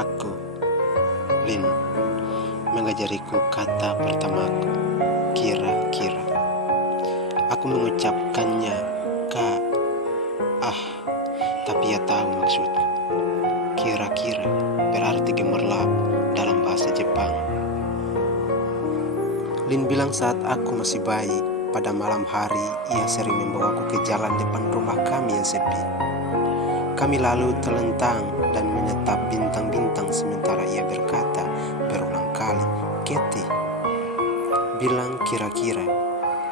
kakakku, Lin, mengajariku kata pertamaku, kira-kira. Aku mengucapkannya, Kak, tapi ia tahu maksudku. Kira-kira berarti gemerlap dalam bahasa Jepang. Lin bilang saat aku masih bayi, pada malam hari ia sering membawaku ke jalan depan rumah kami yang sepi. Kami lalu telentang dan menatap bintang-bintang sementara ia berkata berulang kali, Keti, bilang kira-kira,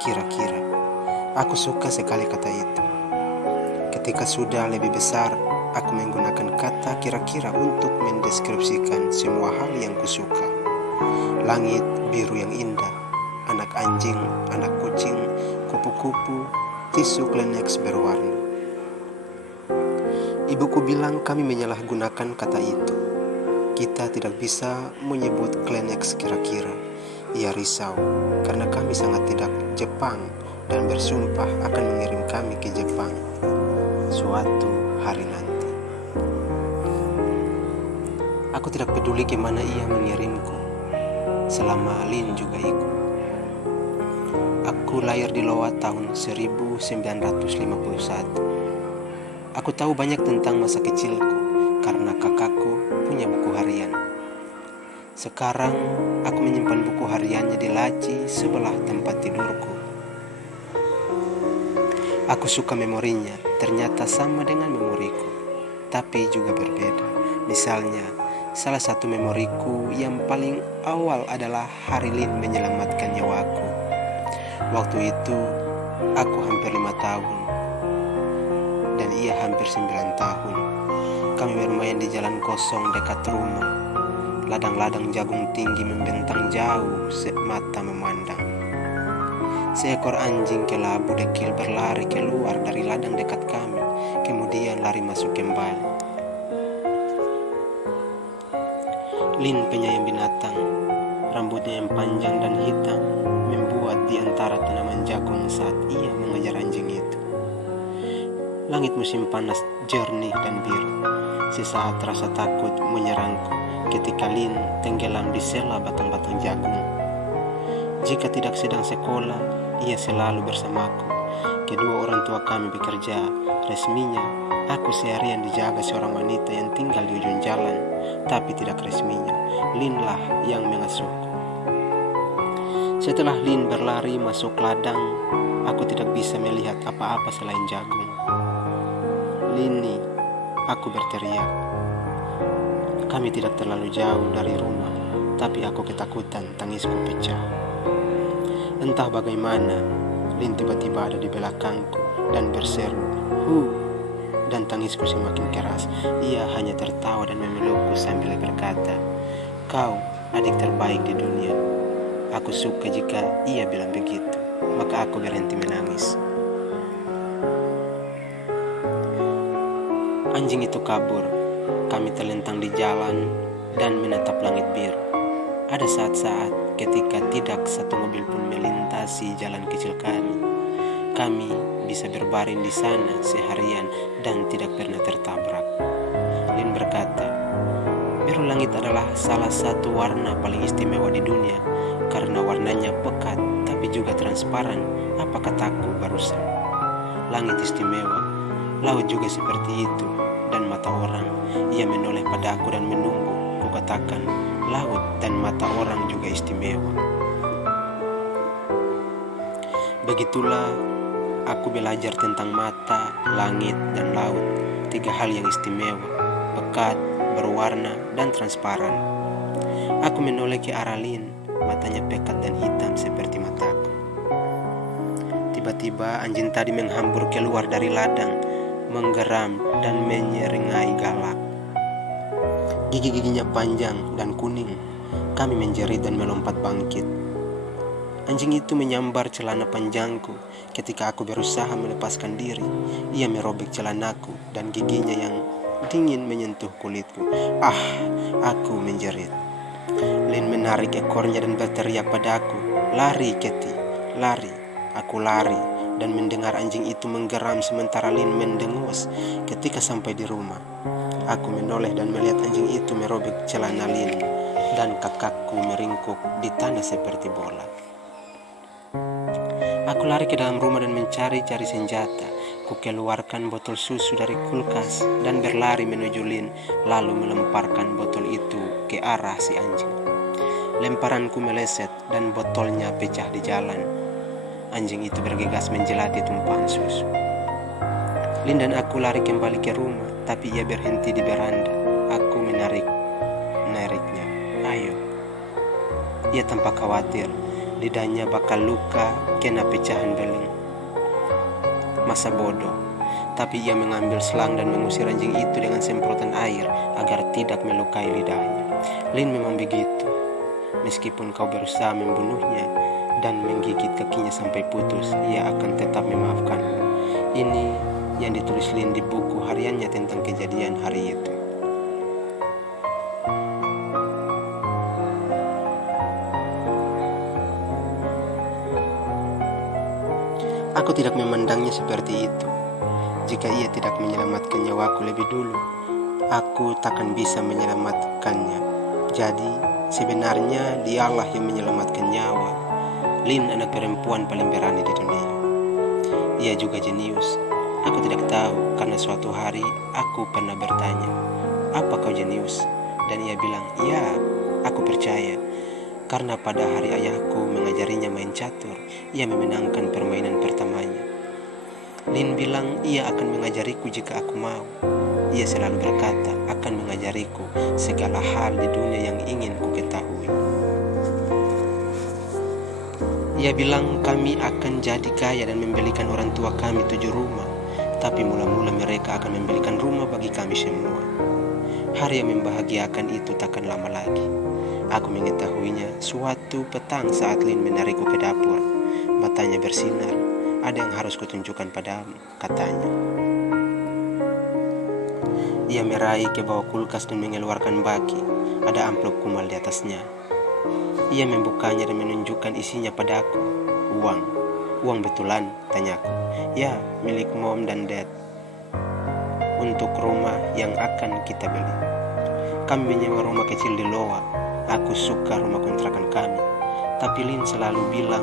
kira-kira. Aku suka sekali kata itu. Ketika sudah lebih besar, aku menggunakan kata kira-kira untuk mendeskripsikan semua hal yang kusuka. Langit biru yang indah, anak anjing, anak kucing, kupu-kupu, tisu Kleenex berwarna. Ibuku bilang kami menyalahgunakan kata itu. Kita tidak bisa menyebut Kleenex kira-kira. Ia risau karena kami sangat tidak Jepang dan bersumpah akan mengirim kami ke Jepang suatu hari nanti. Aku tidak peduli kemana ia mengirimku, selama Lin juga ikut. Aku lahir di Loa tahun 1951. Aku tahu banyak tentang masa kecilku karena kakakku punya buku harian. Sekarang aku menyimpan buku hariannya di laci sebelah tempat tidurku. Aku suka memorinya, ternyata sama dengan memoriku, tapi juga berbeda. Misalnya, salah satu memoriku yang paling awal adalah hari Lin menyelamatkan nyawaku. Waktu itu, aku hampir 5 tahun, dan ia hampir 9 tahun. Kami bermain di jalan kosong dekat rumah. Ladang-ladang jagung tinggi membentang jauh mata memandang. Seekor anjing kelabu dekil berlari keluar dari ladang dekat kami, kemudian lari masuk kembali. Lin penyayang binatang, rambutnya yang panjang dan hitam membuat di antara tanaman jagung saat ia mengejar anjing itu. Langit musim panas jernih dan biru. Sesaat rasa takut menyerangku ketika Lin tenggelam di sela batang-batang jagung. Jika tidak sedang sekolah, ia selalu bersamaku. Kedua orang tua kami bekerja. Resminya, aku seharian dijaga seorang wanita yang tinggal di ujung jalan. Tapi tidak resminya, Lin lah yang mengasuhku. Setelah Lin berlari masuk ladang, aku tidak bisa melihat apa-apa selain jagung. Lini, aku berteriak. Kami tidak terlalu jauh dari rumah, tapi aku ketakutan, tangisku pecah. Entah bagaimana, Lin tiba-tiba ada di belakangku dan berseru, "Hu!" Dan tangisku semakin keras. Ia hanya tertawa dan memelukku sambil berkata, "Kau adik terbaik di dunia." Aku suka jika ia bilang begitu, maka aku berhenti menangis. Anjing itu kabur. Kami terlentang di jalan dan menatap langit biru. Ada saat-saat ketika tidak satu mobil pun melintasi jalan kecil kami. Kami bisa berbaring di sana seharian dan tidak pernah tertabrak. Lin berkata, biru langit adalah salah satu warna paling istimewa di dunia karena warnanya pekat tapi juga transparan. Apa kataku barusan? Langit istimewa, laut juga seperti itu, dan mata orang. Ia menoleh pada aku dan menunggu. Kukatakan, laut dan mata orang juga istimewa. Begitulah aku belajar tentang mata, langit, dan laut. 3 hal yang istimewa, pekat, berwarna, dan transparan. Aku menoleh ke arah Lin, matanya pekat dan hitam seperti mataku. Tiba-tiba anjing tadi menghambur keluar dari ladang, menggeram dan menyeringai galak. Gigi-giginya panjang dan kuning. Kami menjerit dan melompat bangkit. Anjing itu menyambar celana panjangku. Ketika aku berusaha melepaskan diri, ia merobek celanaku dan giginya yang dingin menyentuh kulitku. Aku menjerit. Lin menarik ekornya dan berteriak padaku, "Lari, Keti, lari." Aku lari, dan mendengar anjing itu menggeram sementara Lin mendengus. Ketika sampai di rumah, aku menoleh dan melihat anjing itu merobek celana Lin dan kakakku meringkuk di tanah seperti bola. Aku lari ke dalam rumah dan mencari-cari senjata. Ku keluarkan botol susu dari kulkas dan berlari menuju Lin, lalu melemparkan botol itu ke arah si anjing. Lemparanku meleset dan botolnya pecah di jalan. Anjing itu bergegas menjelati tumpahan susu. Lin dan aku lari kembali ke rumah, tapi ia berhenti di beranda. Aku menariknya. Ayo. Ia tampak khawatir. Lidahnya bakal luka kena pecahan beling. Masa bodoh. Tapi ia mengambil selang dan mengusir anjing itu dengan semprotan air agar tidak melukai lidahnya. Lin memang begitu. Meskipun kau berusaha membunuhnya dan menggigit kakinya sampai putus, ia akan tetap memaafkanmu. Ini yang ditulis Lin di buku hariannya tentang kejadian hari itu. Aku tidak memandangnya seperti itu. Jika ia tidak menyelamatkan nyawaku lebih dulu, aku takkan bisa menyelamatkannya. Jadi, sebenarnya dialah yang menyelamatkan nyawa. Lin anak perempuan paling berani di dunia. Ia juga jenius. Aku tidak tahu karena suatu hari aku pernah bertanya, "Apa kau jenius?" Dan ia bilang, "Ya, aku percaya." Karena pada hari ayahku mengajarinya main catur, ia memenangkan permainan pertamanya. Lin bilang ia akan mengajariku jika aku mau. Ia selalu berkata akan mengajariku segala hal di dunia yang ingin ku ketahui. Ia bilang kami akan jadi kaya dan membelikan orang tua kami 7 rumah. Tapi mula-mula mereka akan membelikan rumah bagi kami semua. Hari yang membahagiakan itu takkan lama lagi. Aku mengetahuinya suatu petang saat Lin menarikku ke dapur. Matanya bersinar. "Ada yang harus kutunjukkan padamu," katanya. Ia meraih ke bawah kulkas dan mengeluarkan baki. Ada amplop kumal di atasnya. Ia membukanya dan menunjukkan isinya padaku. "Uang. Uang betulan?" tanyaku. "Ya, milik mom dan dad. Untuk rumah yang akan kita beli. Kami menyewa rumah kecil di Loa. Aku suka rumah kontrakan kami. Tapi Lin selalu bilang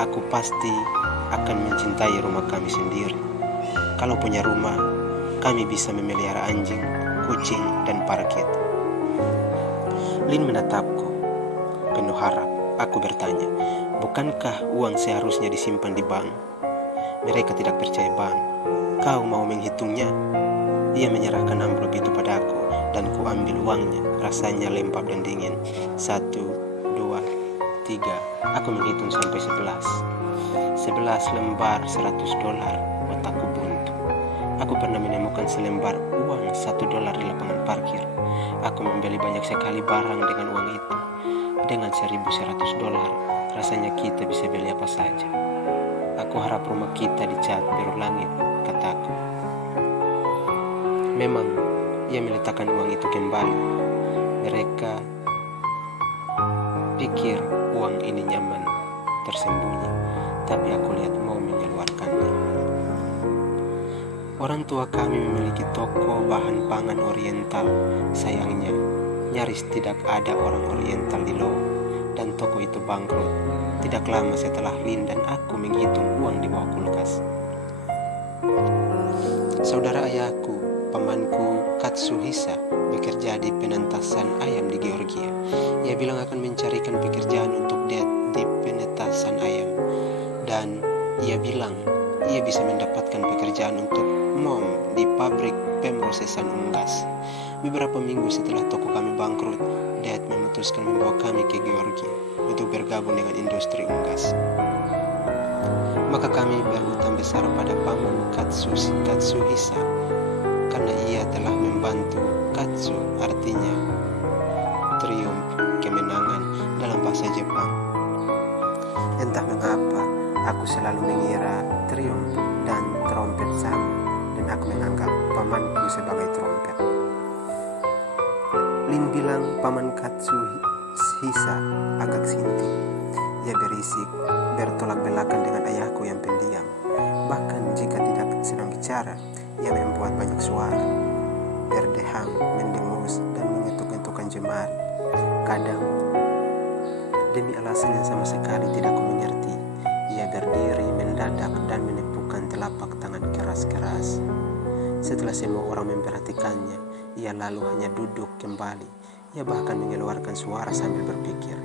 aku pasti akan mencintai rumah kami sendiri. Kalau punya rumah, kami bisa memelihara anjing, kucing, dan parkit." Lin menatapku penuh harap. Aku bertanya, "Bukankah uang seharusnya disimpan di bank?" Mereka tidak percaya bank. "Kau mau menghitungnya?" Ia menyerahkan amplop itu padaku dan ku ambil uangnya. Rasanya lembab dan dingin. 1, 2, 3. Aku menghitung sampai 11. 11 lembar $100. Otakku buntu. Aku pernah menemukan selembar uang $1 di lapangan parkir. Aku membeli banyak sekali barang dengan uang itu. Dengan $1.100, rasanya kita bisa beli apa saja. Aku harap rumah kita dicat biru langit, kataku. Memang, ia meletakkan uang itu kembali. Mereka pikir uang ini nyaman, tersembunyi, tapi aku lihat mau mengeluarkannya. Orang tua kami memiliki toko bahan pangan oriental. Sayangnya, nyaris tidak ada orang oriental di Low, dan toko itu bangkrut. Tidak lama setelah Lin dan aku menghitung uang di bawah kulkas. Saudara ayahku, pamanku Katsuhisa, bekerja di penentasan ayam di Georgia. Ia bilang akan mencarikan pekerjaan untuk Dad di penetasan ayam. Dan ia bilang ia bisa mendapatkan pekerjaan untuk Mom di pabrik pemrosesan unggas. Beberapa minggu setelah toko kami bangkrut, Dad memutuskan membawa kami ke Georgia untuk bergabung dengan industri unggas. Maka kami berhutang besar pada paman Katsuhisa karena ia telah membantu. Katsu artinya triumph, kemenangan dalam bahasa Jepang. Entah mengapa, aku selalu mengira triumph dan trompet sama, dan aku menganggap pamanku sebagai trompet. Lin bilang paman Katsuhisa agak sinting. Ia berisik, bertolak belakang dengan ayahku yang pendiam. berbicara, ia membuat banyak suara, berdeham, mendengus, dan mengetuk-ketukkan jemari. Kadang, demi alasan yang sama sekali tidak ku mengerti, ia berdiri mendadak dan menepukkan telapak tangan keras-keras. Setelah semua orang memperhatikannya, ia lalu hanya duduk kembali. Ia bahkan mengeluarkan suara sambil berpikir.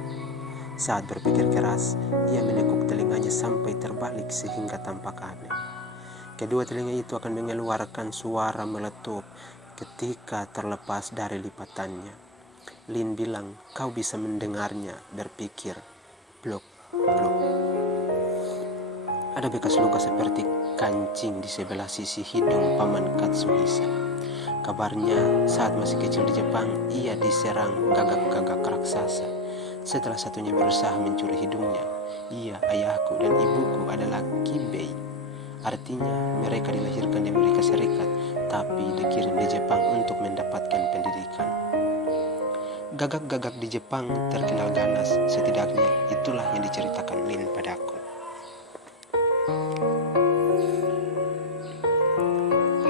Saat berpikir keras, ia menekuk telinganya sampai terbalik sehingga tampak aneh. Kedua telinga itu akan mengeluarkan suara meletup ketika terlepas dari lipatannya. Lin bilang, kau bisa mendengarnya, berpikir. Blok, blok. Ada bekas luka seperti kancing di sebelah sisi hidung Paman Katsuhisa. Kabarnya saat masih kecil di Jepang, ia diserang gagak-gagak raksasa. Setelah satunya berusaha mencuri hidungnya, ia, ayahku, dan ibuku adalah Kibei. Artinya mereka dilahirkan di Amerika Serikat, tapi dikirim di Jepang untuk mendapatkan pendidikan. Gagak-gagak di Jepang terkenal ganas, setidaknya itulah yang diceritakan Lin padaku.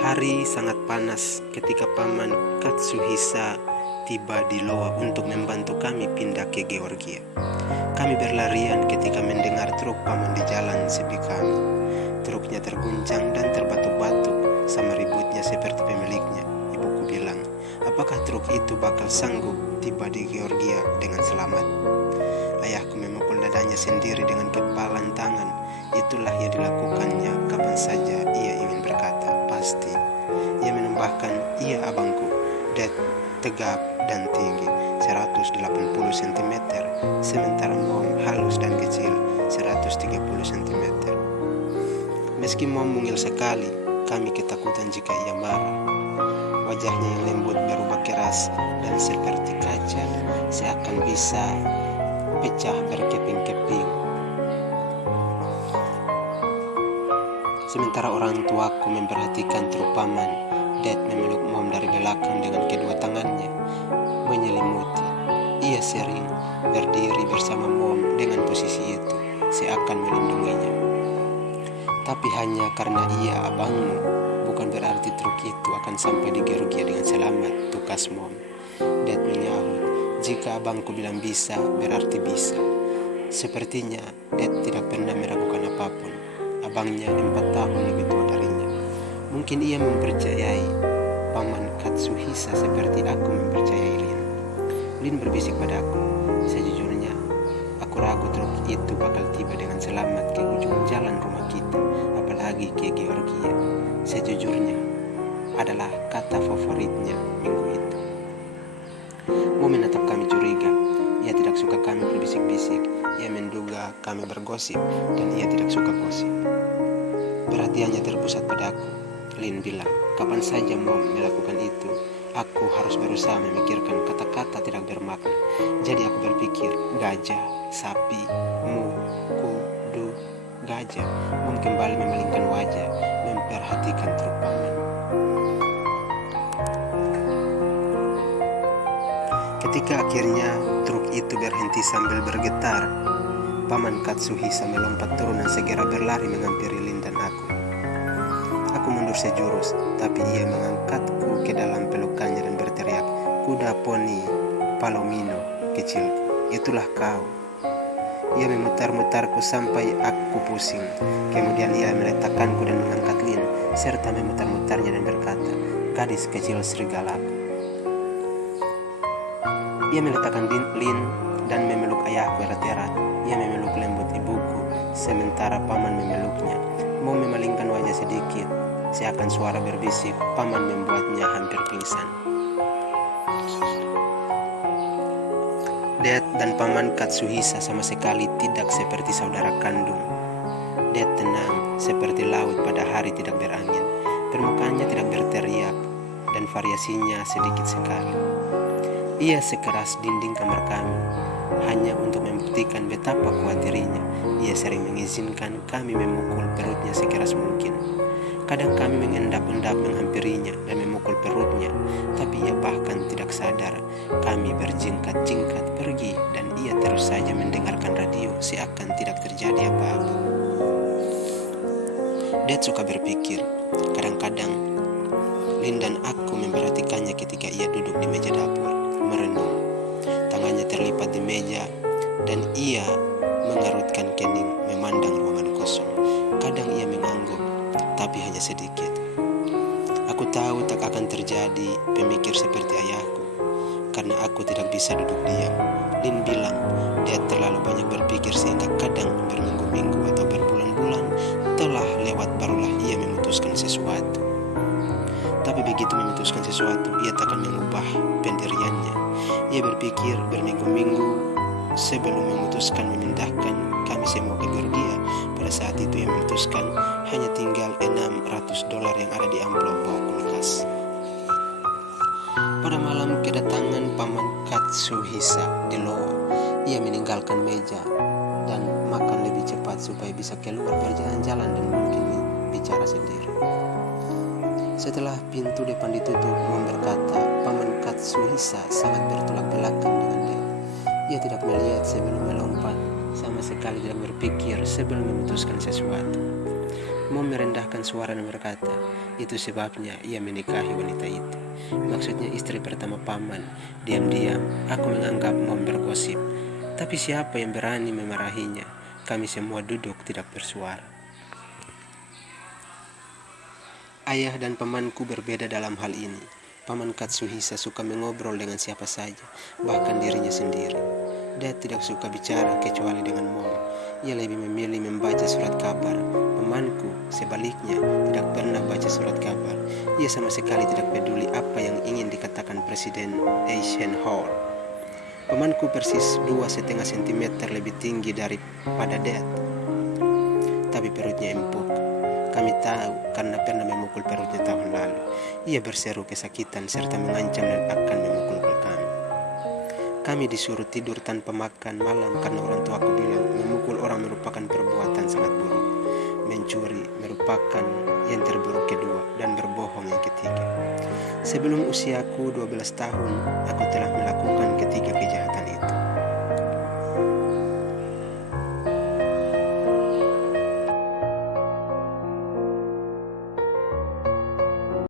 Hari sangat panas ketika Paman Katsuhisa tiba di Loa untuk membantu kami pindah ke Georgia. Kami berlarian ketika mendengar truk Paman di jalan sepi kami. Truknya terguncang dan terbatuk-batuk sama ributnya seperti pemiliknya. Ibuku bilang, apakah truk itu bakal sanggup tiba di Georgia dengan selamat? Ayahku memukul dadanya sendiri dengan kepalan tangan. Itulah yang dilakukannya kapan saja ia ingin berkata, pasti. Ia menambahkan, ia abangku, Dad, tegap dan tinggi, 180 cm, sementara Mom halus dan kecil, 130 cm. Meski Mom mungil sekali, kami ketakutan jika ia marah. Wajahnya yang lembut berubah keras dan seperti kaca, seakan bisa pecah berkeping-keping. Sementara orang tuaku memperhatikan truk Paman, Dad memeluk Mom dari belakang dengan kedua tangannya, menyelimuti. Ia sering berdiri bersama Mom dengan posisi itu, seakan melindunginya. Tapi hanya karena ia abangmu, bukan berarti truk itu akan sampai di Georgia dengan selamat, tukas Mom. Dad menyahut, jika abangku bilang bisa, berarti bisa. Sepertinya Dad tidak pernah meragukan apapun. Abangnya 4 tahun lebih tua darinya. Mungkin ia mempercayai Paman Katsuhisa seperti aku mempercayai Lin. Lin berbisik padaku, sejujurnya aku ragu truk itu bakal tiba dengan selamat ke ujung jalan rumah kita, apalagi ke Georgia. Sejujurnya adalah kata favoritnya minggu itu. Mau menatap kami curiga. Ia tidak suka kami berbisik-bisik. Ia menduga kami bergosip dan ia tidak suka gosip. Perhatiannya terpusat padaku. Lin bilang, kapan saja Mom melakukan itu, aku harus berusaha memikirkan kata-kata tidak bermakna. Jadi aku berpikir, gajah, sapi, mu, kudu, gajah. Mom kembali memalingkan wajah, memperhatikan truk Paman. Ketika akhirnya truk itu berhenti sambil bergetar, Paman Katsuhisa melompat turun dan segera berlari menghampiri Lin dan aku. Aku mundur sejurus, tapi ia mengangkatku ke dalam pelukannya dan berteriak, kuda poni Palomino kecilku, itulah kau. Ia memutar-mutarku sampai aku pusing. Kemudian ia meletakkanku dan mengangkat Lin, serta memutar-mutarnya dan berkata, gadis kecil serigalaku. Ia meletakkan Lin dan memeluk ayahku erat-erat. Ia memeluk lembut ibuku, sementara Paman memeluknya. Mau memalingkan wajah sedikit, seakan suara berbisik. Paman membuatnya hampir pingsan. Dad dan Paman Katsuhisa sama sekali tidak seperti saudara kandung. Dad tenang, seperti laut pada hari tidak berangin. Permukaannya tidak berteriak, dan variasinya sedikit sekali. Ia sekeras dinding kamar kami, hanya untuk membuktikan betapa kuat dirinya. Ia sering mengizinkan kami memukul perutnya sekeras mungkin. Kadang kami mengendap-endap menghampirinya dan memukul perutnya, tapi ia bahkan tidak sadar. Kami berjingkat-jingkat pergi dan ia terus saja mendengarkan radio seakan tidak terjadi apa-apa. Dad suka berpikir. Kadang-kadang Lin dan aku memperhatikannya ketika ia duduk di meja dapur, merenung. Tangannya terlipat di meja dan ia mengerutkan kening memandang ruangan kosong. Kadang ia mengangguk, tapi hanya sedikit. Aku tahu tak akan terjadi pemikir seperti ayahku, karena aku tidak bisa duduk diam. Lin bilang, dia terlalu banyak berpikir sehingga kadang berminggu-minggu atau berbulan-bulan telah lewat barulah ia memutuskan sesuatu. Tapi begitu memutuskan sesuatu, ia takkan mengubah pendiriannya. Ia berpikir berminggu-minggu sebelum memutuskan memindahkan kami semua ke Georgia. Pada saat itu ia memutuskan hanya tinggal $600 yang ada di amplop bawah kulkas. Pada malam kedatangan Paman Katsuhisa di Loa, ia meninggalkan meja dan makan lebih cepat supaya bisa keluar berjalan-jalan dan mungkin bicara sendiri. Setelah pintu depan ditutup, Mom berkata, Paman Katsuhisa sangat bertolak belakang dengan dia. Ia tidak melihat sebelum melompat, sama sekali tidak berpikir sebelum memutuskan sesuatu. Mom merendahkan suara dan berkata, itu sebabnya ia menikahi wanita itu. Maksudnya istri pertama Paman. Diam-diam, aku menganggap Mom bergosip. Tapi siapa yang berani memarahinya? Kami semua duduk tidak bersuara. Ayah dan pamanku berbeda dalam hal ini. Paman Katsuhisa suka mengobrol dengan siapa saja, bahkan dirinya sendiri. Dia tidak suka bicara kecuali dengan Mom. Ia lebih memilih membaca surat kabar. Pamanku, sebaliknya, tidak pernah baca surat kabar. Ia sama sekali tidak peduli apa yang ingin dikatakan Presiden Eisenhower. Pamanku persis 2,5 cm lebih tinggi daripada Dad, tapi perutnya empuk. Kami tahu karena pernah memukul perutnya tahun lalu. Ia berseru kesakitan serta mengancam dan akan memukul kami. Kami disuruh tidur tanpa makan malam karena orang tuaku bilang memukul orang merupakan perbuatan sangat buruk. Mencuri merupakan yang terburuk kedua dan berbohong yang ketiga. Sebelum usiaku 12 tahun, aku telah melakukan ketiga kejahatan